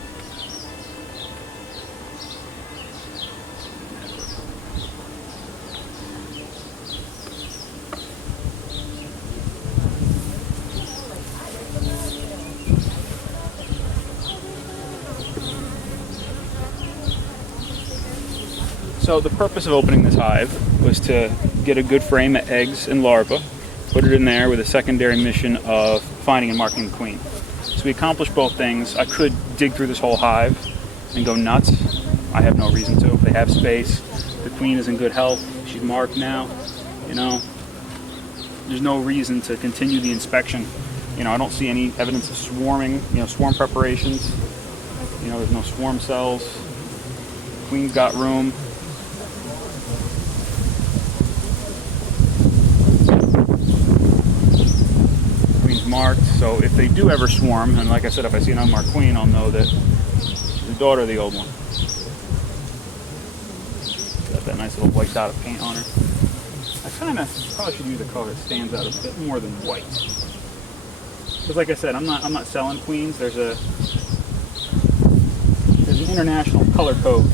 So the purpose of opening this hive was to get a good frame of eggs and larvae, put it in there with a secondary mission of finding and marking the queen. So we accomplished both things. I could dig through this whole hive and go nuts. I have no reason to. They have space. The queen is in good health. She's marked now. You know, there's no reason to continue the inspection. You know, I don't see any evidence of swarming, you know, swarm preparations. You know, there's no swarm cells. Queen's got room. Queen's marked, so if they do ever swarm, and like I said, if I see an unmarked queen, I'll know that the daughter of the old one. Got that nice little white dot of paint on her. I kind of probably should use a color that stands out a bit more than white. Because like I said, I'm not selling queens. There's an international color code.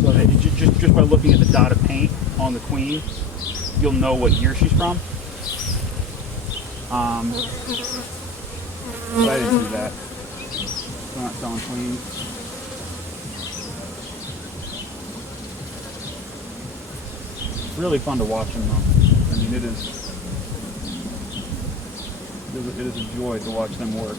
So that just by looking at the dot of paint on the queen, you'll know what year she's from. But I didn't do that. We're not selling queens. Really fun to watch them though. I mean, it is a joy to watch them work.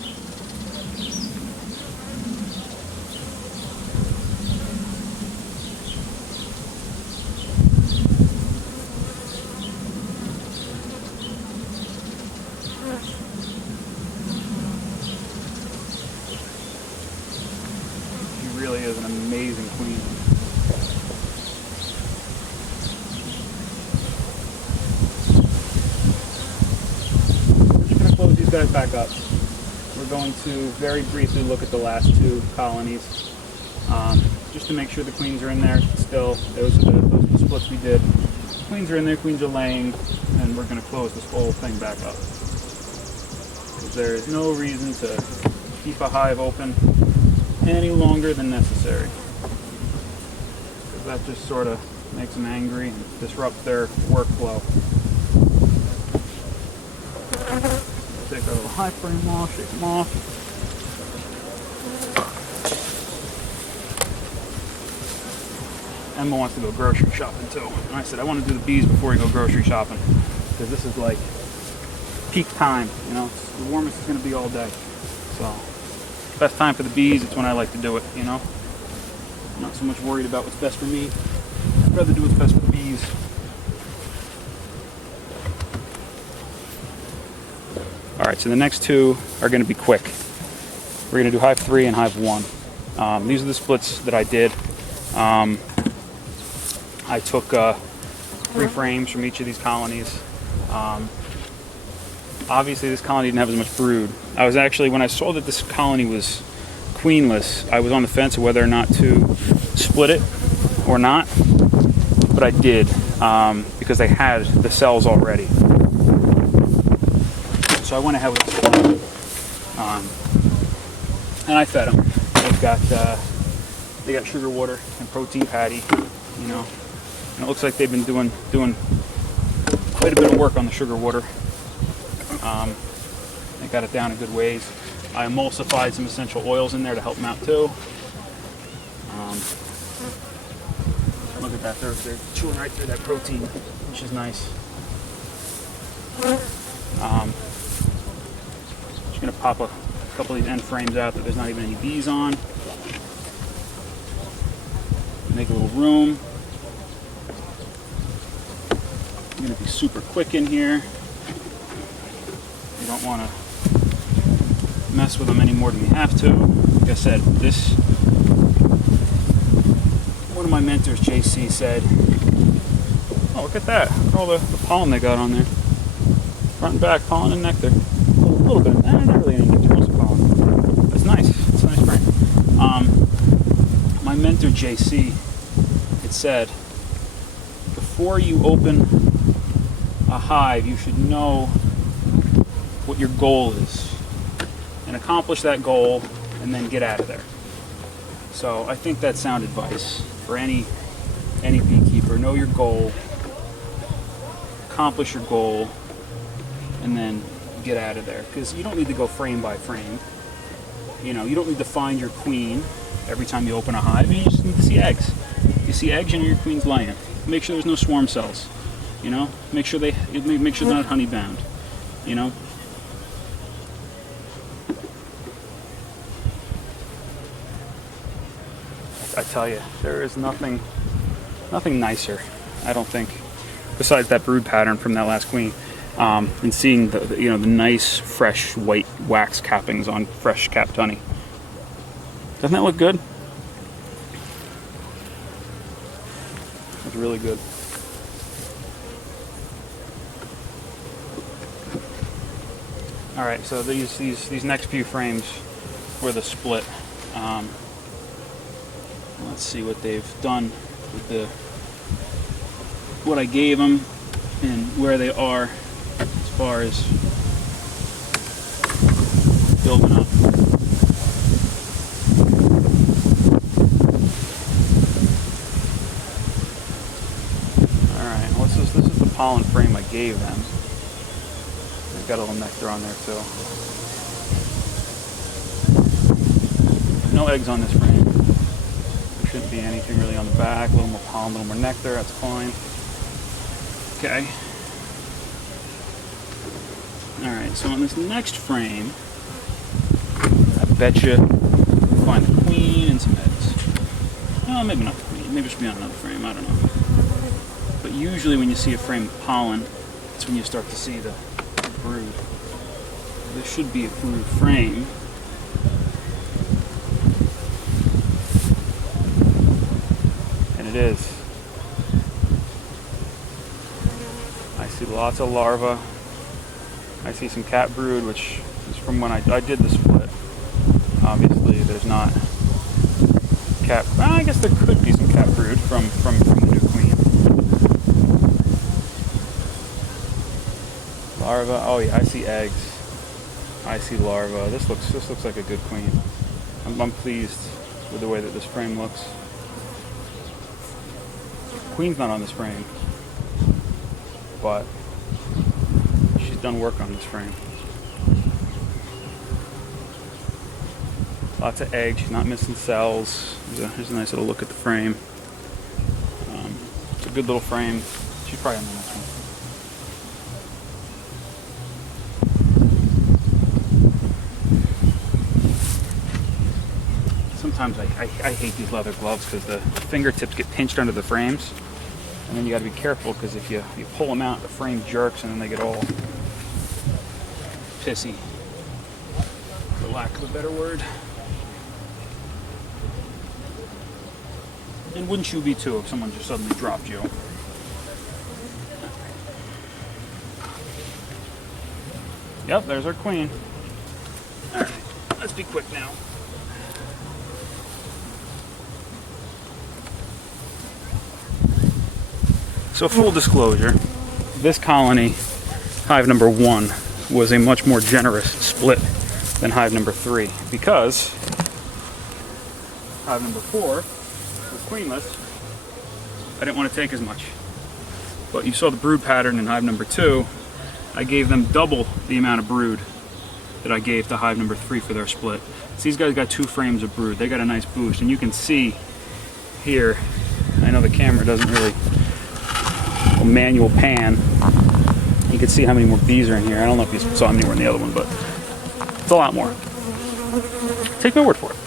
She really is an amazing queen. Close these guys back up. We're going to very briefly look at the last two colonies, just to make sure the queens are in there still. Those are the splits we did. Queens are in there, queens are laying, and we're going to close this whole thing back up. Because there is no reason to keep a hive open any longer than necessary. Because that just sort of makes them angry and disrupts their workflow. Take our little hive frame off, shake them off. Emma wants to go grocery shopping too. And I said, I want to do the bees before we go grocery shopping. Because this is like peak time, you know. It's the warmest it's going to be all day. So, best time for the bees, it's when I like to do it, you know. I'm not so much worried about what's best for me. I'd rather do what's best for the bees. Alright, so the next two are going to be quick. We're going to do Hive 3 and Hive 1. These are the splits that I did. I took 3 frames from each of these colonies. Obviously this colony didn't have as much brood. I was actually, when I saw that this colony was queenless, I was on the fence of whether or not to split it or not. But I did, because they had the cells already. So I went ahead with the split. And I fed them. They got sugar water and protein patty, you know. And it looks like they've been doing quite a bit of work on the sugar water. They got it down a good ways. I emulsified some essential oils in there to help them out too. Look at that, they're chewing right through that protein, which is nice. Just gonna pop a couple of these end frames out that there's not even any bees on. Make a little room. I'm gonna be super quick in here. You don't want to mess with them any more than you have to. Like I said, one of my mentors, JC, said, "Oh, look at that! Look at all the pollen they got on there. Front and back, pollen and nectar. A little bit. Not really any nectar, mostly pollen. That's nice. It's a nice frame." My mentor, JC, had said, before you open a hive, you should know what your goal is and accomplish that goal and then get out of there. So I think that's sound advice for any beekeeper. Know your goal, accomplish your goal, and then get out of there. Because you don't need to go frame by frame. You know, you don't need to find your queen every time you open a hive. You just need to see eggs. You see eggs, you know your queen's laying. Make sure there's no swarm cells. You know, make sure they're not honey bound. You know. I tell you, there is nothing nicer, I don't think, besides that brood pattern from that last queen, and seeing the you know, the nice fresh white wax cappings on fresh capped honey. Doesn't that look good? That's really good. All right, so these next few frames were the split. Let's see what they've done with what I gave them and where they are as far as building up. All right, well, this is the pollen frame I gave them. They've got a little nectar on there too. No eggs on this frame. Shouldn't be anything really on the back. A little more pollen, a little more nectar, that's fine. Okay. Alright, so on this next frame, I bet you we'll find the queen and some eggs. No, maybe not the queen. Maybe it should be on another frame, I don't know. But usually when you see a frame of pollen, that's when you start to see the brood. This should be a brood frame. It is. I see lots of larvae. I see some cat brood, which is from when I did the split. Obviously, there's not cat. Well, I guess there could be some cat brood from the new queen. Larvae. Oh yeah, I see eggs. I see larvae. This looks like a good queen. I'm pleased with the way that this frame looks. Queen's not on this frame, but she's done work on this frame. Lots of eggs, she's not missing cells. Here's a nice little look at the frame. It's a good little frame. She's probably on the next one. Sometimes I hate these leather gloves because the fingertips get pinched under the frames. And then you got to be careful because if you pull them out, the frame jerks and then they get all pissy, for lack of a better word. And wouldn't you be too if someone just suddenly dropped you? Yep, there's our queen. Alright, let's be quick now. So full disclosure, this colony, hive number 1, was a much more generous split than hive number 3 because hive number 4 was queenless. I didn't want to take as much. But you saw the brood pattern in hive number 2. I gave them double the amount of brood that I gave to hive number 3 for their split. So these guys got 2 frames of brood. They got a nice boost, and you can see here, I know the camera doesn't really, a manual pan, you can see how many more bees are in here. I don't know if you saw anywhere in the other one, but it's a lot more. Take my word for it.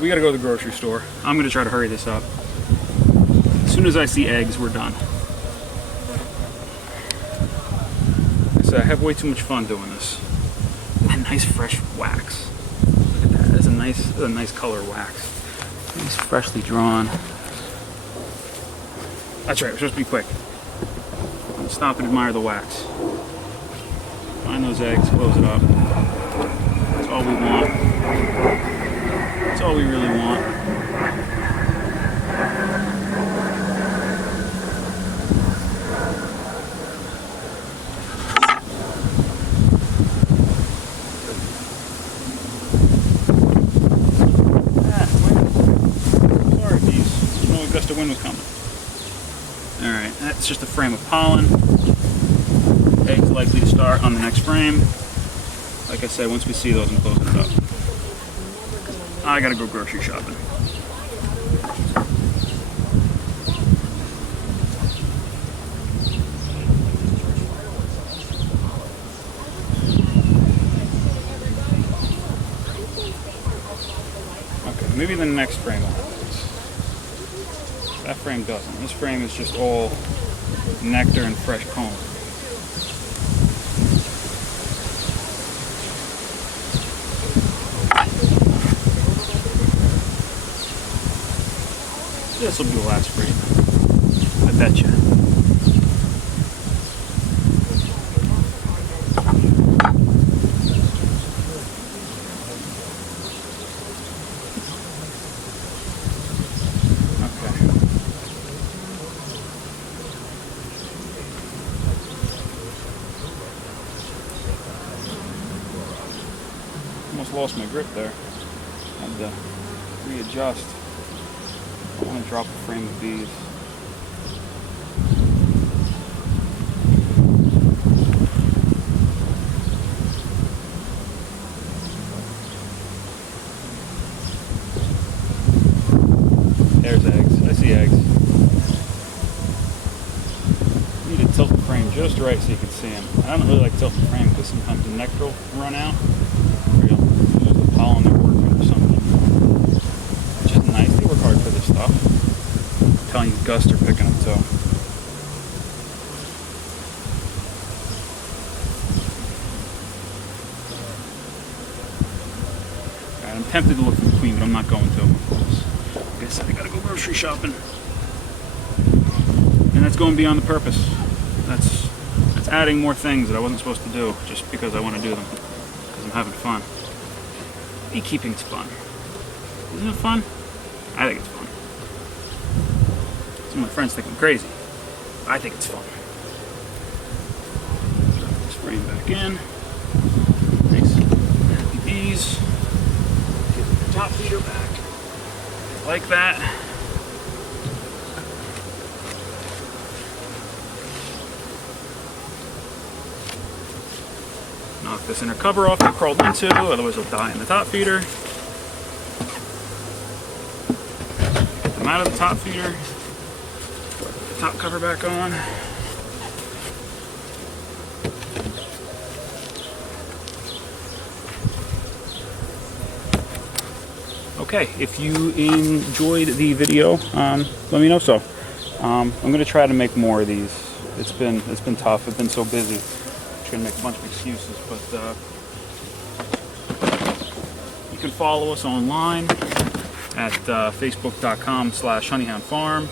We gotta go to the grocery store. I'm gonna try to hurry this up. As soon as I see eggs, we're done. So I have way too much fun doing this. That nice fresh wax. Look at that. That's a nice color wax. Nice freshly drawn. That's right, we're supposed to be quick. Stop and admire the wax. Find those eggs, close it up. That's all we want. That's all we really want. Sorry, bees. Didn't know a gust of wind was coming. Alright, that's just a frame of pollen. Eggs likely to start on the next frame. like I said, once we see those, I'm closing it up. I gotta go grocery shopping. Okay, maybe the next frame will have these. That frame doesn't. This frame is just all nectar and fresh comb. This will be the last frame. I bet you. Almost lost my grip there. Had to readjust. I want to drop a frame of bees. There's eggs. I see eggs. You need to tilt the frame just right so you can see them. I don't really like tilting the frame because sometimes the nectar will run out. Or you'll lose the pollen they're working or something. Which is nice. They work hard for this stuff. I'm telling you, gusts are picking up too. Alright, I'm tempted to look for the queen, but I'm not going to. Like I said, I gotta go grocery shopping. And that's going beyond the purpose. That's adding more things that I wasn't supposed to do just because I want to do them. Because I'm having fun. Beekeeping's fun. Isn't it fun? I think it's fun. Some of my friends think I'm crazy. I think it's fun. Drop this frame back in. Nice happy bees. Get the top feeder back. Like that. Knock this inner cover off it crawled into, otherwise it'll die in the top feeder. Get them out of the top feeder. Put the top cover back on. Okay, if you enjoyed the video, let me know so. I'm gonna try to make more of these. It's been tough. I've been so busy. Trying to make a bunch of excuses, but you can follow us online at facebook.com/honeyhoundfarm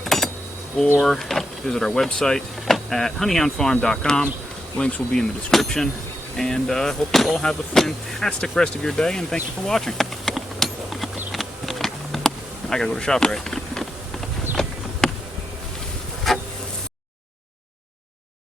or visit our website at honeyhoundfarm.com. Links will be in the description, and hope you all have a fantastic rest of your day, and thank you for watching. I gotta go to ShopRite.